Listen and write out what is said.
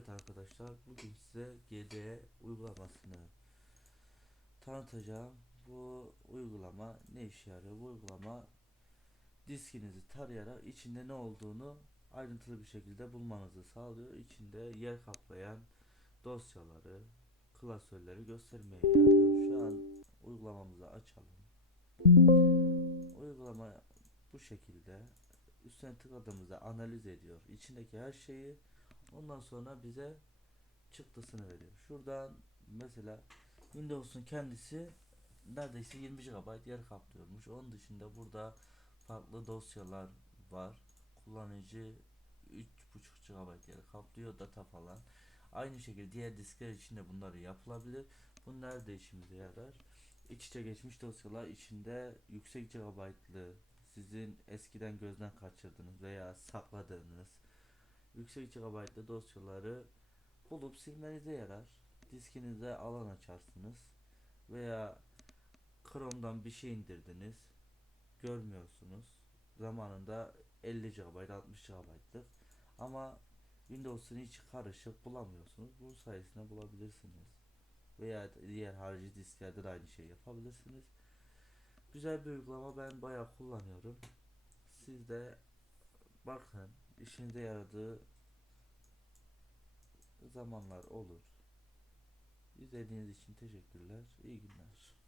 Evet arkadaşlar bugün size GDE uygulamasını tanıtacağım. Bu uygulama ne işe yarıyor? Bu uygulama diskinizi tarayarak içinde ne olduğunu ayrıntılı bir şekilde bulmanızı sağlıyor. İçinde yer kaplayan dosyaları, klasörleri göstermeye yarıyor. Şu an uygulamamızı açalım. Uygulama bu şekilde üstüne tıkladığımızda analiz ediyor. İçindeki her şeyi ondan sonra bize çıktısını veriyor. Şuradan mesela Windows'un kendisi neredeyse 20 GB yer kaplıyormuş. Onun dışında burada farklı dosyalar var. Kullanıcı 3.5 GB yer kaplıyor data falan. Aynı şekilde diğer diskler için de bunları yapılabilir. Bu nerede işimize yarar? İç içe geçmiş dosyalar içinde yüksek GB'lı sizin eskiden gözden kaçırdığınız veya sakladığınız yüksek GB'lı dosyaları bulup silmenize yarar. Diskinize alan açarsınız veya Chrome'dan bir şey indirdiniz görmüyorsunuz. Zamanında 50 GB 60 GB'lık ama Windows'un hiç karışık bulamıyorsunuz. Bu sayesinde bulabilirsiniz. Veya diğer harici disklerde de aynı şey yapabilirsiniz. Güzel bir uygulama ben bayağı kullanıyorum. Siz de bakın işinize yaradığı zamanlar olur. İzlediğiniz için teşekkürler. İyi günler.